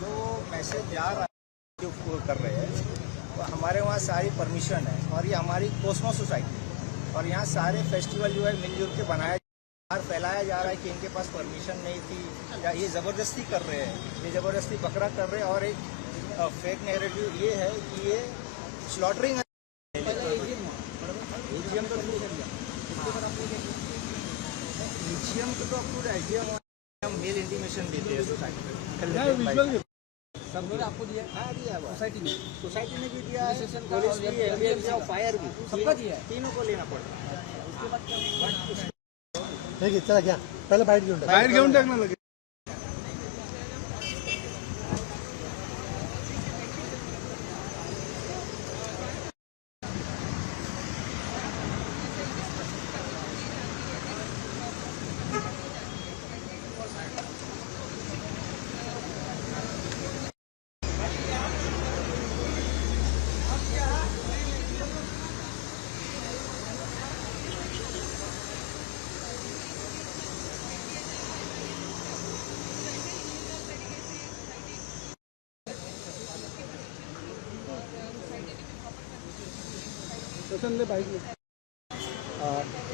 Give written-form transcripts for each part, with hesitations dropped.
जो मैसेज जा रहा है जो कर रहे हैं तो हमारे वहाँ सारी परमिशन है और ये हमारी कोस्मो सोसाइटी और यहाँ सारे फेस्टिवल जो है मिलजुल के बनाया बाहर फैलाया जा रहा है कि इनके पास परमिशन नहीं थी या ये ज़बरदस्ती कर रहे हैं, ये ज़बरदस्ती बकरा कर रहे हैं और एक फेक नैरेटिव ये है कि ये स्लॉटरिंग है। एजीएम तो एजीएम को तो अप्रूव है, एजीएम हम मेल इंटीमेशन देते हैं सोसाइटी सब लोग आपको दिया है। हाँ दिया है सोसाइटी ने भी दिया है, पुलिस भी एमबीएमसी और फायर भी सबका दिया है, तीनों को लेना पड़ रहा है। उसके बाद देखिए चला क्या पहले बाइट घेऊन टाकणार लगे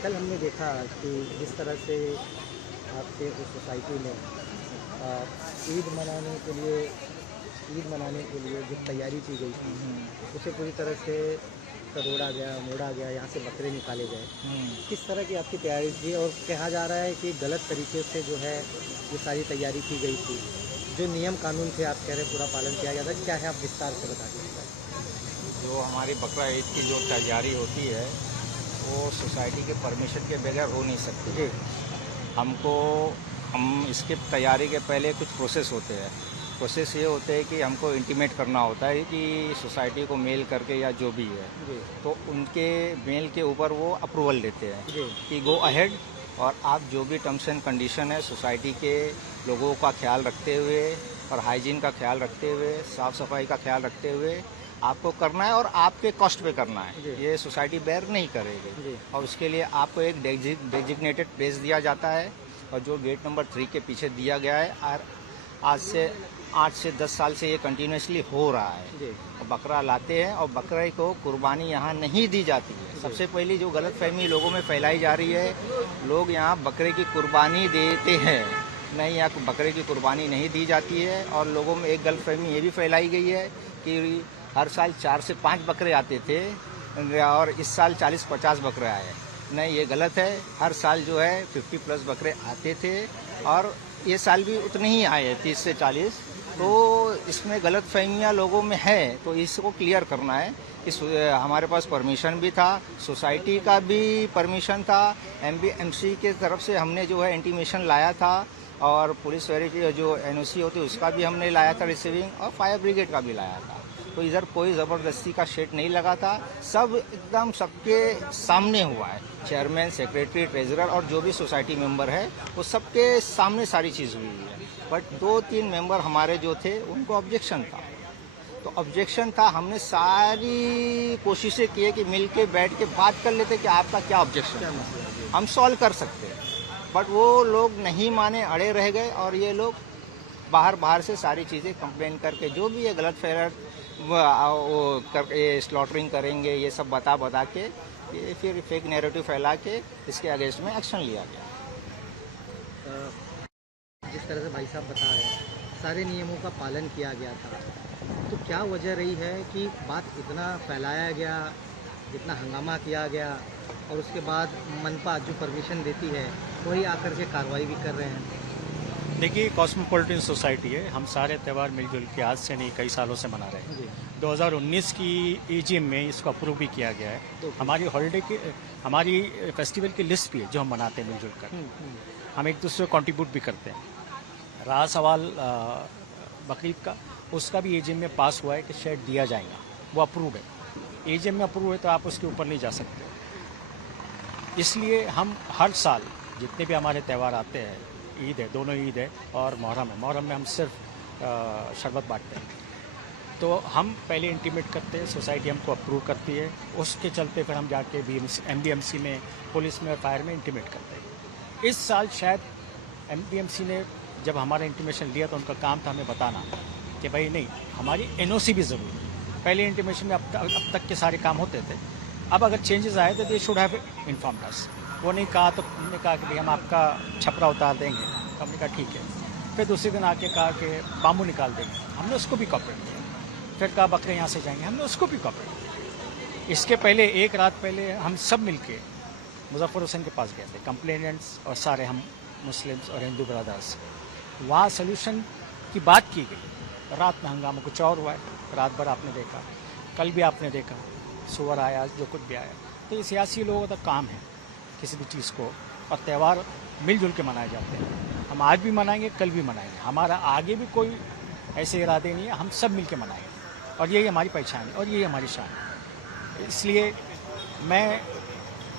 कल हमने देखा कि जिस तरह से आपके उस सोसाइटी में ईद मनाने के लिए जो तैयारी की गई थी उसे पूरी तरह से तोड़ा गया, मोड़ा गया, यहाँ से बकरे निकाले गए। किस तरह की आपकी तैयारी थी और कहा जा रहा है कि गलत तरीके से जो है ये सारी तैयारी की गई थी, जो नियम कानून थे आप कह रहे पूरा पालन किया गया था, क्या है आप विस्तार से बता दीजिए। जो हमारी बकरा ईद की जो तैयारी होती है वो सोसाइटी के परमिशन के बगैर हो नहीं सकती है। हम इसके तैयारी के पहले कुछ प्रोसेस होते हैं। प्रोसेस ये होते हैं कि हमको इंटीमेट करना होता है कि सोसाइटी को मेल करके या जो भी है तो उनके मेल के ऊपर वो अप्रूवल देते हैं कि गो अहेड और आप जो भी टर्म्स एंड कंडीशन है सोसाइटी के लोगों का ख्याल रखते हुए और हाइजीन का ख्याल रखते हुए, साफ़ सफाई का ख्याल रखते हुए आपको करना है और आपके कॉस्ट पे करना है। ये सोसाइटी बेयर नहीं करेगी और उसके लिए आपको एक डेजिग्नेटेड प्लेस दिया जाता है और जो गेट नंबर 3 के पीछे दिया गया है और आज से 8 से 10 साल से ये कंटिन्यूसली हो रहा है। और बकरा लाते हैं और बकरे को कुर्बानी यहाँ नहीं दी जाती है। सबसे पहली जो गलतफहमी लोगों में फैलाई जा रही है, लोग यहाँ बकरे की कुर्बानी देते हैं, नहीं, यहाँ बकरे की कुर्बानी नहीं दी जाती है। और लोगों में एक गलतफहमी ये भी फैलाई गई है कि हर साल 4 से 5 बकरे आते थे और इस साल 40-50 बकरे आए। नहीं, ये गलत है। हर साल जो है 50+ बकरे आते थे और ये साल भी उतने ही आए 30 से 40। तो इसमें गलतफहमियां लोगों में है, तो इसको क्लियर करना है। हमारे पास परमिशन भी था, सोसाइटी का भी परमिशन था, एमबीएमसी के तरफ से हमने जो है इंटीमेशन लाया था और पुलिस वेरिटी जो एनओसी होती है उसका भी हमने लाया था रिसीविंग, और फायर ब्रिगेड का भी लाया था। तो इधर कोई ज़बरदस्ती का शेड नहीं लगा था, सब एकदम सबके सामने हुआ है। चेयरमैन, सेक्रेटरी, ट्रेजरर और जो भी सोसाइटी मेंबर है वो सबके सामने सारी चीज़ हुई है। बट 2-3 मेंबर हमारे जो थे उनको ऑब्जेक्शन था, तो ऑब्जेक्शन था। हमने सारी कोशिशें की कि मिल के बैठ के बात कर लेते कि आपका क्या ऑब्जेक्शन है, हम सॉल्व कर सकते हैं। बट वो लोग नहीं माने, अड़े रह गए और ये लोग बाहर से सारी चीज़ें कंप्लेन करके जो भी ये गलत फहर वो करके स्लॉटरिंग करेंगे, ये सब बता के ये फिर फेक नैरेटिव फैला के इसके अगेंस्ट में एक्शन लिया गया। जिस तरह से भाई साहब बता रहे हैं सारे नियमों का पालन किया गया था, तो क्या वजह रही है कि बात इतना फैलाया गया, इतना हंगामा किया गया और उसके बाद मनपा जो परमिशन देती है वही आकर के कार्रवाई भी कर रहे हैं? देखिए, कॉस्मोपॉलिटन सोसाइटी है, हम सारे त्यौहार मिलजुल के आज से नहीं कई सालों से मना रहे हैं। 2019 की एजीएम में इसको अप्रूव भी किया गया है। हमारी फेस्टिवल की लिस्ट भी है जो हम मनाते हैं मिलजुल कर। हम एक दूसरे को कंट्रीब्यूट भी करते हैं। रहा सवाल बकरीद का, उसका भी एजीएम में पास हुआ है कि शेड दिया जाएगा, वो अप्रूव है। एजीएम में अप्रूव है तो आप उसके ऊपर नहीं जा सकते। इसलिए हम हर साल जितने भी हमारे त्यौहार आते हैं, ईद है, दोनों ईद है और मुहर्रम है, मुहर्रम में हम सिर्फ शरबत बांटते हैं, तो हम पहले इंटीमेट करते हैं, सोसाइटी हमको अप्रूव करती है, उसके चलते फिर हम जाके एमबीएमसी में, पुलिस में और फायर में इंटीमेट करते हैं। इस साल शायद एमबीएमसी ने जब हमारा इंटीमेशन लिया तो उनका काम था हमें बताना कि कि भाई नहीं, हमारी एनओसी भी ज़रूरी है। पहले इंटीमेशन में अब तक के सारे काम होते थे, अब अगर चेंजेस आए तो दे शुड हैव इन्फॉर्म्ड अस। वो नहीं कहा तो हमने कहा कि भाई हम आपका छपरा उतार देंगे, तो हमने कहा ठीक है। फिर दूसरे दिन आके कहा कि बाम्बू निकाल देंगे, हमने उसको भी कॉपरेट किया। फिर कहा बकरे यहाँ से जाएंगे, हमने उसको भी कॉपरेट किया। इसके पहले एक रात पहले हम सब मिलके मुजफ्फर हुसैन के पास गए थे, कंप्लेनेंट्स और सारे हम मुस्लिम्स और हिंदू ब्रदर्स। वहाँ सोल्यूशन की बात की गई। रात में हंगामा कुछ और हुआ है, रात भर आपने देखा, कल भी आपने देखा, सुअर आया, जो कुछ भी आया। तो ये सियासी लोगों का काम है किसी भी चीज़ को, और त्यौहार मिलजुल के मनाए जाते हैं। हम आज भी मनाएंगे, कल भी मनाएंगे, हमारा आगे भी कोई ऐसे इरादे नहीं है, हम सब मिल के मनाएंगे और यही हमारी पहचान है और यही हमारी शान है। इसलिए मैं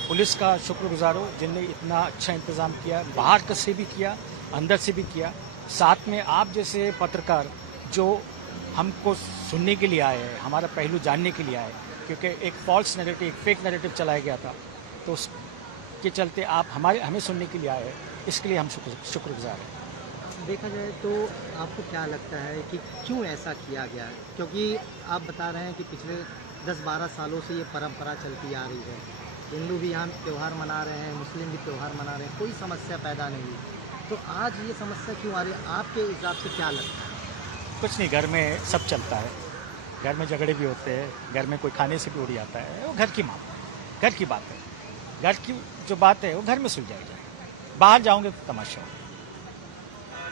पुलिस का शुक्रगुजार हूँ जिनने इतना अच्छा इंतज़ाम किया, बाहर से भी किया, अंदर से भी किया। साथ में आप जैसे पत्रकार जो हमको सुनने के लिए आए हैं, हमारा पहलू जानने के लिए आए, क्योंकि एक फॉल्स नैरेटिव, एक फेक नैरेटिव चलाया गया था, तो उसके चलते आप हमें सुनने के लिए आए हैं, इसके लिए हम शुक्रगुजार हैं। देखा जाए तो आपको क्या लगता है कि क्यों ऐसा किया गया है? क्योंकि आप बता रहे हैं कि पिछले 10-12 सालों से ये परंपरा चलती आ रही है, हिंदू भी यहाँ त्यौहार मना रहे हैं, मुस्लिम भी त्यौहार मना रहे हैं, कोई समस्या पैदा नहीं हुई, तो आज ये समस्या क्यों आ रही है? आपके हिसाब से क्या लगता है? कुछ नहीं, घर में सब चलता है, घर में झगड़े भी होते हैं, घर में कोई खाने से भी उड़ जाता है, वो घर की बात है। घर की जो बात है वो घर में सुलझाई जाए, बाहर जाओगे तो तमाशा हो।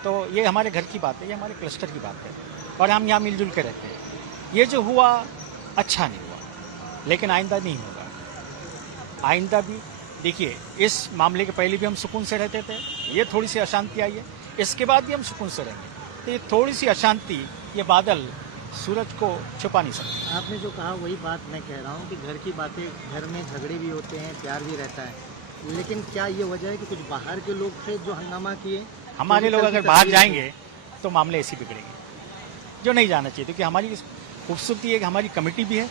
तो ये हमारे घर की बात है, ये हमारे क्लस्टर की बात है, और हम यहाँ मिलजुल के रहते हैं। ये जो हुआ अच्छा नहीं हुआ, लेकिन आइंदा नहीं होगा। आइंदा भी देखिए, इस मामले के पहले भी हम सुकून से रहते थे, ये थोड़ी सी अशांति आई है, इसके बाद भी हम सुकून से रहेंगे। तो ये थोड़ी सी अशांति, ये बादल सूरज को छुपा नहीं सकते। आपने जो कहा वही बात मैं कह रहा हूँ कि घर की बातें, घर में झगड़े भी होते हैं, प्यार भी रहता है, लेकिन क्या ये वजह है कि कुछ बाहर के लोग थे जो हंगामा किए? हमारे लोग अगर बाहर जाएंगे तो मामले ऐसे बिगड़ेंगे, जो नहीं जाना चाहिए। क्योंकि हमारी खूबसूरती है कि हमारी कमेटी भी है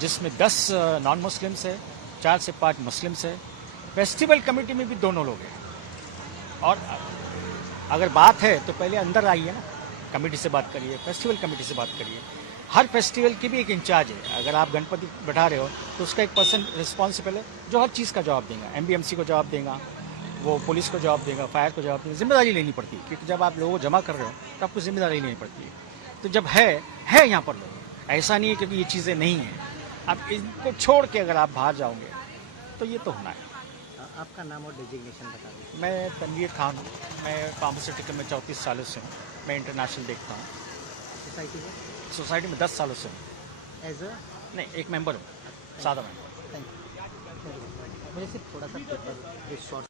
जिसमें 10 नॉन मुस्लिम्स है, 4 से 5 मुस्लिम्स है। फेस्टिवल कमेटी में भी दोनों लोग हैं। और अगर बात है तो पहले अंदर आइए ना, कमेटी से बात करिए, फेस्टिवल कमेटी से बात करिए। हर फेस्टिवल की भी एक इंचार्ज है। अगर आप गणपति बैठा रहे हो तो उसका एक पर्सन रिस्पॉन्सिबल है जो हर चीज़ का जवाब देगा, एमबीएमसी को जवाब देगा, वो पुलिस को जवाब देगा, फायर को जवाब देगा। जिम्मेदारी लेनी पड़ती है, क्योंकि जब आप लोगों को जमा कर रहे हो तो आपको जिम्मेदारी लेनी पड़ती है। तो जब है यहाँ पर लोग, ऐसा नहीं है क्योंकि ये चीज़ें नहीं हैं। अब इनको छोड़ के अगर आप बाहर जाओगे तो ये तो होना है। आपका नाम और डेजिग्नेशन बता दीजिए। मैं तनवीर खान हूँ, मैं फार्मास्यूटिकल में 34 सालों से हूँ। मैं इंटरनेशनल देखता हूँ। सोसाइटी में? सोसाइटी में 10 सालों से हूँ। As a? नहीं, एक मेंबर हूँ, सादा मेंबर। Thank you. मुझे सिर्फ थोड़ा सा पेपर शॉर्ट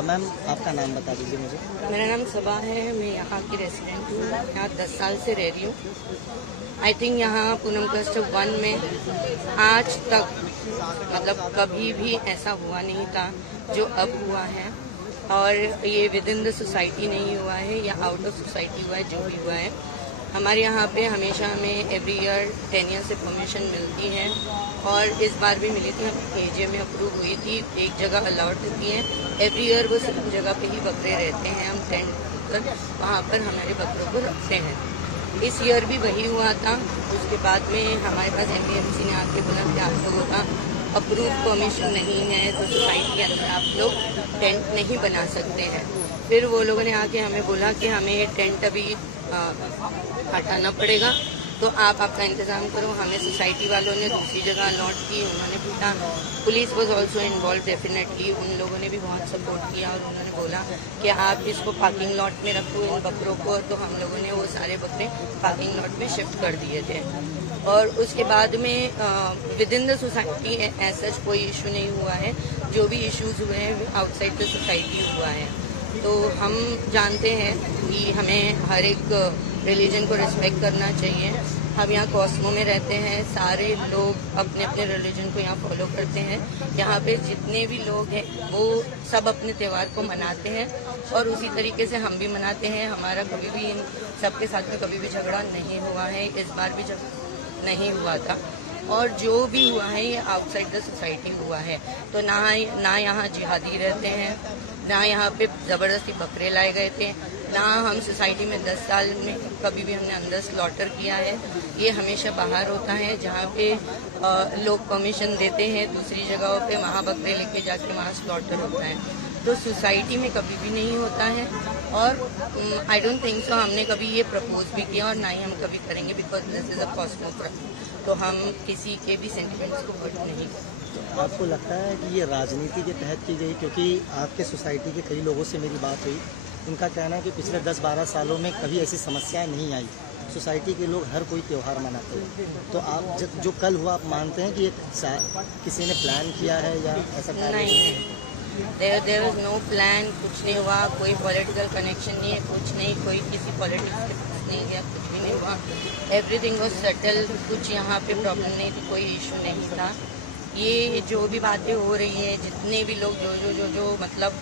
मैम, आपका नाम बता दीजिए मुझे। मेरा नाम सबा है, मैं यहाँ की रेसिडेंट हूँ, यहाँ 10 साल से रह रही हूँ। आई थिंक यहाँ पूनम क्लस्टर 1 में आज तक मतलब कभी भी ऐसा हुआ नहीं था जो अब हुआ है, और ये विद इन द सोसाइटी नहीं हुआ है या आउट ऑफ सोसाइटी हुआ है, जो भी हुआ है। हमारे यहाँ पे हमेशा हमें एवरी ईयर 10 ईयर से परमिशन मिलती है और इस बार भी मिली थी। हम एजे में अप्रूव हुई थी, एक जगह अलाउड होती है। एवरी ईयर वो सब जगह पे ही बकरे रहते हैं, हम टेंट कर वहाँ पर हमारे बकरों को रखते हैं। इस ईयर भी वही हुआ था। उसके बाद में हमारे पास एमपीएमसी ने आके बोला कि आप लोगों का अप्रूव परमिशन नहीं है तो सोसाइटी के अंदर आप लोग टेंट नहीं बना सकते हैं। फिर वो लोगों ने आके हमें बोला कि हमें टेंट अभी हटाना पड़ेगा, तो आप आपका इंतज़ाम करो। हमें सोसाइटी वालों ने दूसरी जगह अलॉट की, उन्होंने पूछा। Police was also involve definitely, उन लोगों ने भी बहुत सपोर्ट किया और उन्होंने बोला कि आप इसको पार्किंग लॉट में रखो इन बकरों को। तो हम लोगों ने वो सारे बकरे पार्किंग लॉट में शिफ्ट कर दिए थे। और उसके बाद में विद इन द सोसाइटी ऐसा कोई इशू नहीं हुआ है। जो भी इश्यूज हुए हैं आउटसाइड द सोसाइटी हुआ है। तो हम जानते हैं कि हमें हर एक रिलीजन को रिस्पेक्ट करना चाहिए। हम यहाँ कॉस्मो में रहते हैं, सारे लोग अपने अपने रिलीजन को यहाँ फॉलो करते हैं। यहाँ पे जितने भी लोग हैं वो सब अपने त्यौहार को मनाते हैं और उसी तरीके से हम भी मनाते हैं। हमारा कभी भी इन सबके साथ में कभी भी झगड़ा नहीं हुआ है, इस बार भी नहीं हुआ था। और जो भी हुआ है ये आउटसाइड द सोसाइटी हुआ है। तो ना यहाँ जिहादी रहते हैं, ना यहाँ पे ज़बरदस्ती बकरे लाए गए थे, ना हम सोसाइटी में 10 साल में कभी भी हमने अंदर स्लॉटर किया है। ये हमेशा बाहर होता है जहाँ पे लोग परमिशन देते हैं दूसरी जगहों पे, वहाँ बकरे लेके जाके वहाँ स्लॉटर होता है। तो सोसाइटी में कभी भी नहीं होता है और आई डोंट थिंक सो हमने कभी ये प्रपोज भी किया और ना ही हम कभी करेंगे, बिकॉज दिस इज़ अ कॉस्मोक्रैट। तो हम किसी के भी सेंटिमेंट्स को हर्ट नहीं करते। आपको लगता है कि ये राजनीति के तहत की गई? क्योंकि आपके सोसाइटी के कई लोगों से मेरी बात हुई, उनका कहना है कि पिछले 10-12 सालों में कभी ऐसी समस्याएं नहीं आई। सोसाइटी के लोग हर कोई त्यौहार मनाते हैं। तो आप जो कल हुआ, आप मानते हैं कि ये किसी ने प्लान किया है या ऐसा? नहीं, देयर इज नो प्लान, कुछ नहीं हुआ, कोई पॉलिटिकल कनेक्शन नहीं है, कुछ नहीं, कोई किसी पॉलिटिक्स के पास नहीं गया, कुछ भी नहीं हुआ। एवरीथिंग वाज सेटल, कुछ यहाँ पे प्रॉब्लम नहीं थी, कोई इशू नहीं था। ये जो भी बातें हो रही हैं, जितने भी लोग जो मतलब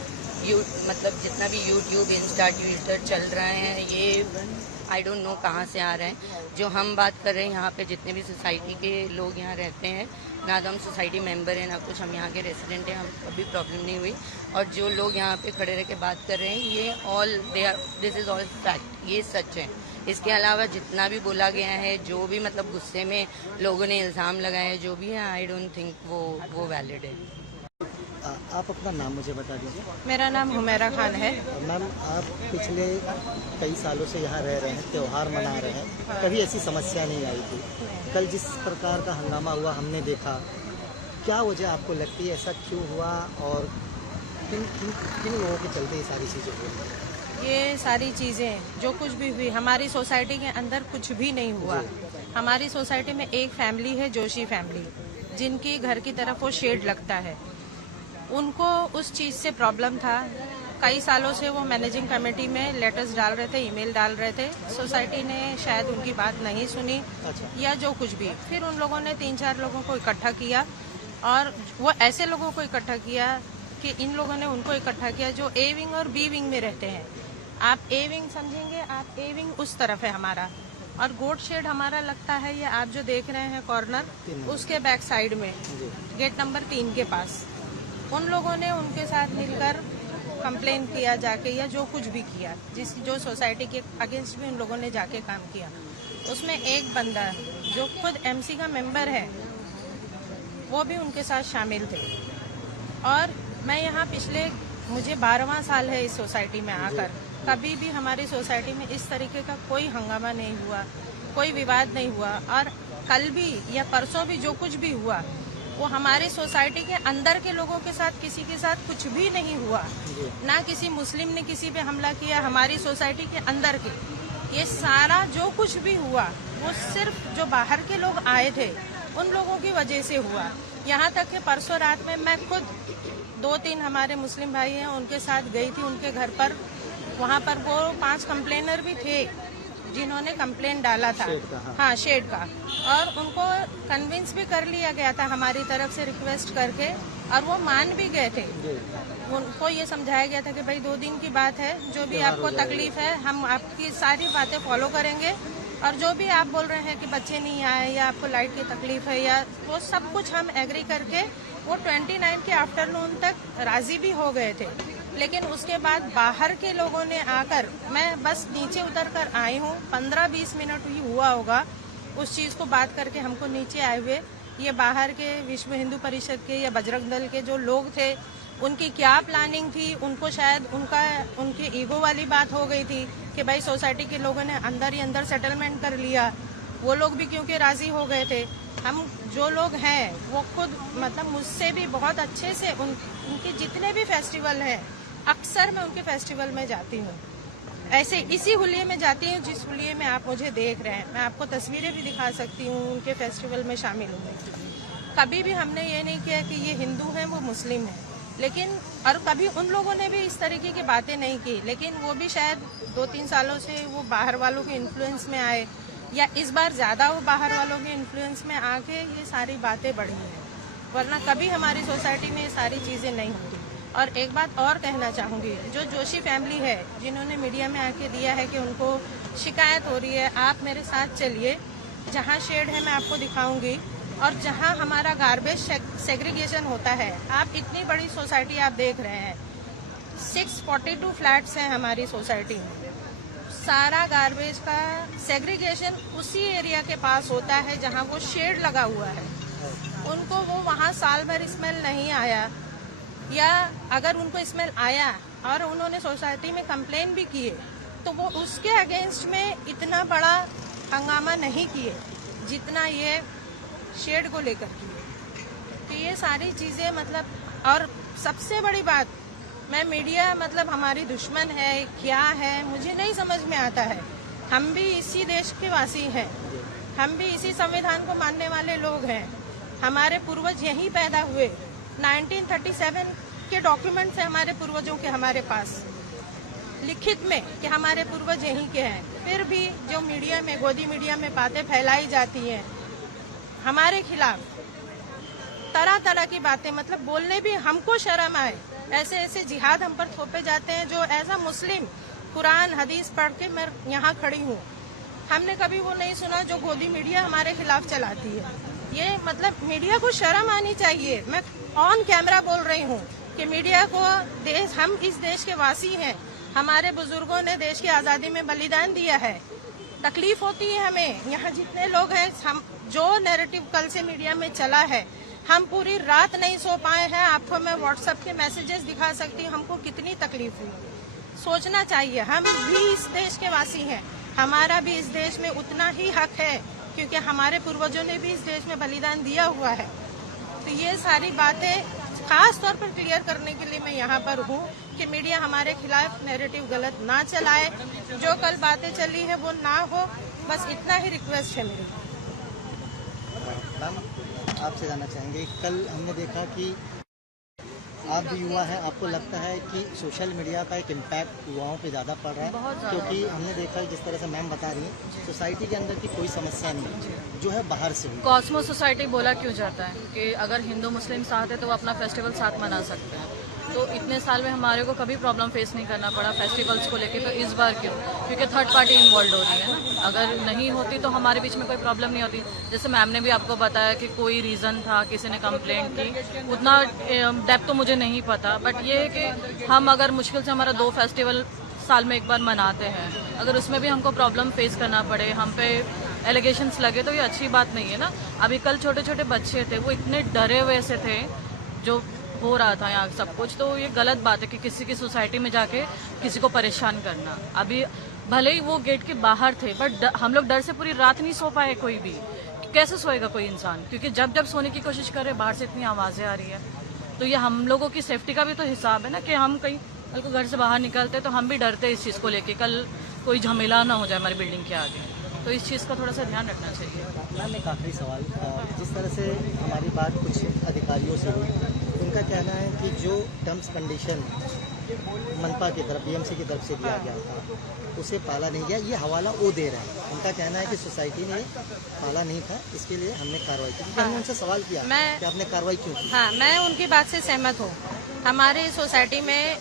जितना भी यूट्यूब, इंस्टा, ट्विटर चल रहे हैं, ये आई डोंट नो कहाँ से आ रहे हैं। जो हम बात कर रहे हैं यहाँ पे जितने भी सोसाइटी के लोग यहाँ रहते हैं, ना तो हम सोसाइटी मेंबर हैं ना कुछ, हम यहाँ के रेसिडेंट हैं, हम कभी प्रॉब्लम नहीं हुई। और जो लोग यहाँ पे खड़े रह के बात कर रहे हैं, ये दिस इज़ ऑल फैक्ट, ये सच है। इसके अलावा जितना भी बोला गया है, जो भी मतलब गुस्से में लोगों ने इल्ज़ाम लगाए, जो भी है, आई डोंट थिंक वो वैलिड है। आप अपना नाम मुझे बता दीजिए। मेरा नाम हुमैरा खान है। मैम, आप पिछले कई सालों से यहाँ रह रहे हैं, त्यौहार मना रहे हैं, कभी ऐसी समस्या नहीं आई थी। कल जिस प्रकार का हंगामा हुआ हमने देखा, क्या वजह आपको लगती है, ऐसा क्यों हुआ और किन लोगों के चलते ये सारी चीज़ें हुई? ये सारी चीज़ें जो कुछ भी हुई, हमारी सोसाइटी के अंदर कुछ भी नहीं हुआ। हमारी सोसाइटी में एक फैमिली है, जोशी फैमिली, जिनकी घर की तरफ वो शेड लगता है। उनको उस चीज़ से प्रॉब्लम था। कई सालों से वो मैनेजिंग कमेटी में लेटर्स डाल रहे थे, ईमेल डाल रहे थे। सोसाइटी ने शायद उनकी बात नहीं सुनी या जो कुछ भी। फिर उन लोगों ने 3-4 लोगों को इकट्ठा किया और वो ऐसे लोगों को इकट्ठा किया कि इन लोगों ने उनको इकट्ठा किया जो ए विंग और बी विंग में रहते हैं। आप ए विंग समझेंगे, आप ए विंग उस तरफ है हमारा, और गोट शेड हमारा लगता है ये आप जो देख रहे हैं कॉर्नर, उसके बैक साइड में गेट नंबर 3 के पास। उन लोगों ने उनके साथ मिलकर कंप्लेन किया जाके, या जो कुछ भी किया, जो सोसाइटी के अगेंस्ट भी उन लोगों ने जाके काम किया। उसमें एक बंदा जो खुद एमसी का मेंबर है, वो भी उनके साथ शामिल थे। और मैं यहाँ मुझे 12वां साल है इस सोसाइटी में आकर, कभी भी हमारी सोसाइटी में इस तरीके का कोई हंगामा नहीं हुआ, कोई विवाद नहीं हुआ। और कल भी या परसों भी जो कुछ भी हुआ, वो हमारी सोसाइटी के अंदर के लोगों के साथ, किसी के साथ कुछ भी नहीं हुआ। ना किसी मुस्लिम ने किसी पे हमला किया, हमारी सोसाइटी के अंदर के। ये सारा जो कुछ भी हुआ, वो सिर्फ जो बाहर के लोग आए थे उन लोगों की वजह से हुआ। यहाँ तक कि परसों रात में मैं खुद 2-3 हमारे मुस्लिम भाई हैं, उनके साथ गई थी उनके घर पर। वहाँ पर वो 5 कंप्लेनर भी थे जिन्होंने कंप्लेन डाला था, हाँ, शेड का। और उनको कन्विंस भी कर लिया गया था हमारी तरफ से रिक्वेस्ट करके, और वो मान भी गए थे। उनको ये समझाया गया था कि भाई 2 दिन की बात है, जो भी आपको तकलीफ है हम आपकी सारी बातें फॉलो करेंगे, और जो भी आप बोल रहे हैं कि बच्चे नहीं आए या आपको लाइट की तकलीफ है या वो सब कुछ हम एग्री करके वो 29 के आफ्टरनून तक राजी भी हो गए थे। लेकिन उसके बाद बाहर के लोगों ने आकर, मैं बस नीचे उतर कर आई हूँ, 15-20 मिनट ही हुआ होगा उस चीज़ को बात करके हमको नीचे आए हुए। ये बाहर के विश्व हिंदू परिषद के या बजरंग दल के जो लोग थे उनकी क्या प्लानिंग थी, उनको शायद उनकी ईगो वाली बात हो गई थी कि भाई सोसाइटी के लोगों ने अंदर ही अंदर सेटलमेंट कर लिया। वो लोग भी क्योंकि राजी हो गए थे। हम जो लोग हैं वो खुद मतलब मुझसे भी बहुत अच्छे से उनके जितने भी फेस्टिवल हैं अक्सर मैं उनके फेस्टिवल में जाती हूँ। ऐसे इसी हुलिये में जाती हूँ जिस हुलिये में आप मुझे देख रहे हैं। मैं आपको तस्वीरें भी दिखा सकती हूँ, उनके फेस्टिवल में शामिल हूँ। कभी भी हमने ये नहीं किया कि ये हिंदू हैं वो मुस्लिम हैं, लेकिन और कभी उन लोगों ने भी इस तरीके की बातें नहीं की। लेकिन वो भी शायद 2-3 सालों से वो बाहर वालों के इन्फ्लुएंस में आए या इस बार ज़्यादा वो बाहर वालों के इन्फ्लुएंस में आके ये सारी बातें बढ़ी हैं, वरना कभी हमारी सोसाइटी में ये सारी चीज़ें नहीं होती। और एक बात और कहना चाहूँगी, जो जोशी फैमिली है जिन्होंने मीडिया में आके दिया है कि उनको शिकायत हो रही है, आप मेरे साथ चलिए, जहाँ शेड है मैं आपको दिखाऊंगी और जहाँ हमारा गार्बेज सेग्रीगेशन होता है। आप इतनी बड़ी सोसाइटी आप देख रहे हैं, 642 फ्लैट्स हैं हमारी सोसाइटी में। सारा गार्बेज का सेग्रीगेशन उसी एरिया के पास होता है जहाँ वो शेड लगा हुआ है। उनको वो वहाँ साल भर स्मेल नहीं आया, या अगर उनको स्मेल आया और उन्होंने सोसाइटी में कंप्लेन भी किए तो वो उसके अगेंस्ट में इतना बड़ा हंगामा नहीं किए जितना ये शेड को लेकर किए। तो ये सारी चीज़ें मतलब, और सबसे बड़ी बात, मैं मीडिया मतलब हमारी दुश्मन है क्या है मुझे नहीं समझ में आता है। हम भी इसी देश के वासी हैं, हम भी इसी संविधान को मानने वाले लोग हैं। हमारे पूर्वज यहीं पैदा हुए, 1937 के डॉक्यूमेंट्स हैं हमारे पूर्वजों के हमारे पास लिखित में कि हमारे पूर्वज यहीं के हैं। फिर भी जो मीडिया में, गोदी मीडिया में बातें फैलाई जाती हैं हमारे खिलाफ, तरह तरह की बातें, मतलब बोलने भी हमको शर्म आए। ऐसे ऐसे जिहाद हम पर थोपे जाते हैं जो एज अ मुस्लिम कुरान हदीस पढ़ के मैं यहाँ खड़ी हूँ, हमने कभी वो नहीं सुना जो गोदी मीडिया हमारे खिलाफ चलाती है। ये मतलब मीडिया को शर्म आनी चाहिए। मैं ऑन कैमरा बोल रही हूँ कि मीडिया को, हम इस देश के वासी हैं, हमारे बुजुर्गों ने देश की आज़ादी में बलिदान दिया है। तकलीफ होती है हमें, यहाँ जितने लोग हैं, हम जो नैरेटिव कल से मीडिया में चला है, हम पूरी रात नहीं सो पाए हैं। आपको मैं व्हाट्सएप के मैसेजेस दिखा सकती हूँ हमको कितनी तकलीफ हुई। सोचना चाहिए, हम भी इस देश के वासी हैं, हमारा भी इस देश में उतना ही हक है क्योंकि हमारे पूर्वजों ने भी इस देश में बलिदान दिया हुआ है। तो ये सारी बातें खास तौर पर क्लियर करने के लिए मैं यहाँ पर हूँ कि मीडिया हमारे खिलाफ नैरेटिव गलत ना चलाए, जो कल बातें चली है वो ना हो, बस इतना ही रिक्वेस्ट है मेरी। मैम, आपसे जानना चाहेंगे, कल हमने देखा कि आप भी युवा हैं, आपको लगता है कि सोशल मीडिया का एक इम्पैक्ट युवाओं पे ज़्यादा पड़ रहा है? क्योंकि हमने देखा जिस तरह से मैम बता रही हैं, सोसाइटी के अंदर की कोई समस्या नहीं जो है बाहर से हुई। कॉस्मो सोसाइटी बोला क्यों जाता है कि अगर हिंदू मुस्लिम साथ है तो वो अपना फेस्टिवल साथ मना सकते हैं। तो इतने साल में हमारे को कभी प्रॉब्लम फेस नहीं करना पड़ा फेस्टिवल्स को लेके, तो इस बार क्यों? क्योंकि थर्ड पार्टी इन्वॉल्व हो रही है ना। अगर नहीं होती तो हमारे बीच में कोई प्रॉब्लम नहीं होती। जैसे मैम ने भी आपको बताया कि कोई रीज़न था, किसी ने कंप्लेंट की, उतना डेप्थ तो मुझे नहीं पता, बट ये है कि हम अगर मुश्किल से हमारा 2 फेस्टिवल साल में एक बार मनाते हैं, अगर उसमें भी हमको प्रॉब्लम फेस करना पड़े, हम पे एलिगेशंस लगे, तो ये अच्छी बात नहीं है ना। अभी कल छोटे छोटे बच्चे थे, वो इतने डरे हुए से थे जो हो रहा था यहाँ सब कुछ, तो ये गलत बात है कि किसी की सोसाइटी में जाके किसी को परेशान करना। अभी भले ही वो गेट के बाहर थे, बट हम लोग डर से पूरी रात नहीं सो पाए। कोई भी कैसे सोएगा कोई इंसान, क्योंकि जब जब सोने की कोशिश कर रहे बाहर से इतनी आवाज़ें आ रही है। तो ये हम लोगों की सेफ्टी का भी तो हिसाब है ना, कि हम कहीं कल को घर से बाहर निकलते तो हम भी डरते इस चीज़ को लेके, कल कोई झमेला ना हो जाए हमारी बिल्डिंग के आगे। तो इस चीज़ का थोड़ा सा ध्यान रखना चाहिए। मैम, एक आखिरी सवाल, जिस तरह से हमारी बात कुछ अधिकारियों से हुई, उनका कहना है कि जो टर्म्स कंडीशन मनपा की तरफ, बीएमसी की तरफ से दिया गया था, उसे पाला नहीं गया। ये हवाला वो दे रहे हैं। उनका कहना है कि सोसाइटी ने पाला नहीं था, इसके लिए हमने कार्रवाई की। हमने उनसे सवाल किया कि आपने कार्रवाई क्यों की? हाँ, मैं उनकी बात से सहमत हूँ। हमारी सोसाइटी में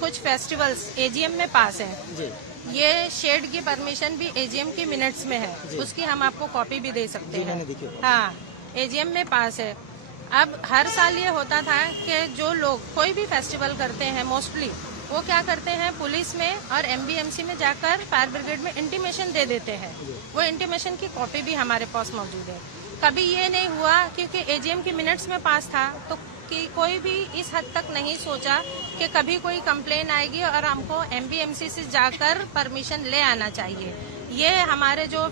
कुछ फेस्टिवल्स एजीएम में पास हैं, जी, ये शेड की परमिशन भी एजीएम की मिनट्स में है, उसकी हम आपको कॉपी भी दे सकते हैं। हाँ, एजीएम में पास है। अब हर साल ये होता था कि जो लोग कोई भी फेस्टिवल करते हैं मोस्टली वो क्या करते हैं, पुलिस में और एमबीएमसी में जाकर फायर ब्रिगेड में इंटीमेशन दे देते हैं। वो इंटीमेशन की कॉपी भी हमारे पास मौजूद है। कभी ये नहीं हुआ क्योंकि एजीएम की मिनट्स में पास था, तो कि कोई भी इस हद तक नहीं सोचा कि कभी कोई कंप्लेन आएगी और हमको एमबीएमसी से जाकर परमिशन ले आना चाहिए। ये हमारे जो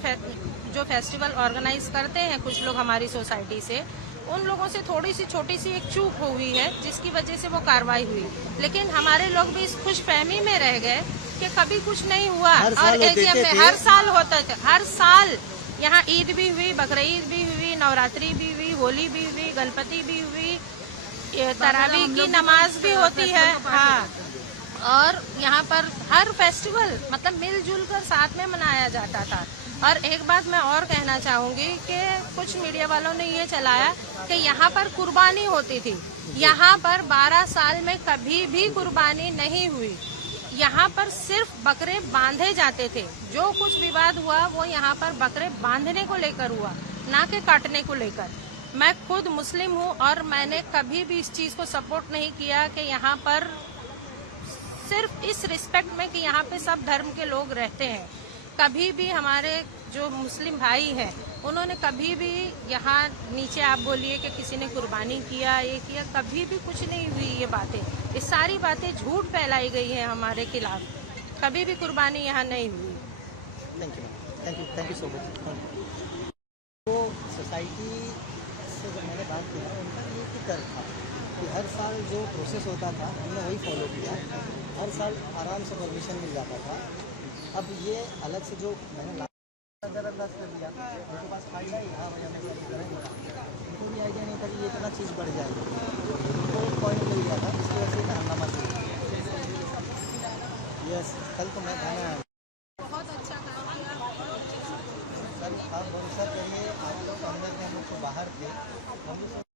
फेस्टिवल ऑर्गेनाइज करते हैं कुछ लोग हमारी सोसाइटी से, उन लोगों से थोड़ी सी छोटी सी एक चूक हुई है जिसकी वजह से वो कार्रवाई हुई। लेकिन हमारे लोग भी इस खुशफहमी में रह गए कि कभी कुछ नहीं हुआ। और एजीएम में हर साल होता था, हर साल यहाँ ईद भी हुई, बकरीद भी हुई, नवरात्रि भी हुई, होली भी हुई, गणपति भी हुई, तरावी की नमाज भी होती है। हाँ, और यहाँ पर हर फेस्टिवल मतलब मिलजुल कर साथ में मनाया जाता था। और एक बात मैं और कहना चाहूंगी कि कुछ मीडिया वालों ने ये चलाया कि यहाँ पर कुर्बानी होती थी। यहाँ पर 12 साल में कभी भी कुर्बानी नहीं हुई। यहाँ पर सिर्फ बकरे बांधे जाते थे। जो कुछ विवाद हुआ वो यहाँ पर बकरे बांधने को लेकर हुआ, ना कि काटने को लेकर। मैं खुद मुस्लिम हूँ और मैंने कभी भी इस चीज को सपोर्ट नहीं किया कि यहाँ पर सिर्फ इस रिस्पेक्ट में कि यहाँ पे सब धर्म के लोग रहते हैं। कभी भी हमारे जो मुस्लिम भाई हैं उन्होंने कभी भी यहाँ नीचे आप बोलिए कि किसी ने कुर्बानी किया, ये किया, कभी भी कुछ नहीं हुई ये बातें। ये सारी बातें झूठ फैलाई गई है हमारे खिलाफ। कभी भी कुर्बानी यहाँ नहीं हुई। Thank you so much. तो सोसाइटी से जब मैंने बात की उनका ये फिक्र था कि हर साल जो प्रोसेस होता था हमने वही फॉलो किया। हर साल आराम से परमिशन मिल जाता था। अब ये अलग से जो मैंने नज़रअंदाज कर दिया, मेरे पास आइडिया ही था, उनको भी आइडिया नहीं था कि ये इतना चीज़ बढ़ जाएगी। तो एक पॉइंट मिल गया था, इसकी वजह से हंगामा किया। यस, कल तो मैं खाना आया। बहुत अच्छा काम किया, बहुत अच्छी सर आप भरोसा करिए, आप लोग अंदर में हम लोग बाहर थे, हम लोग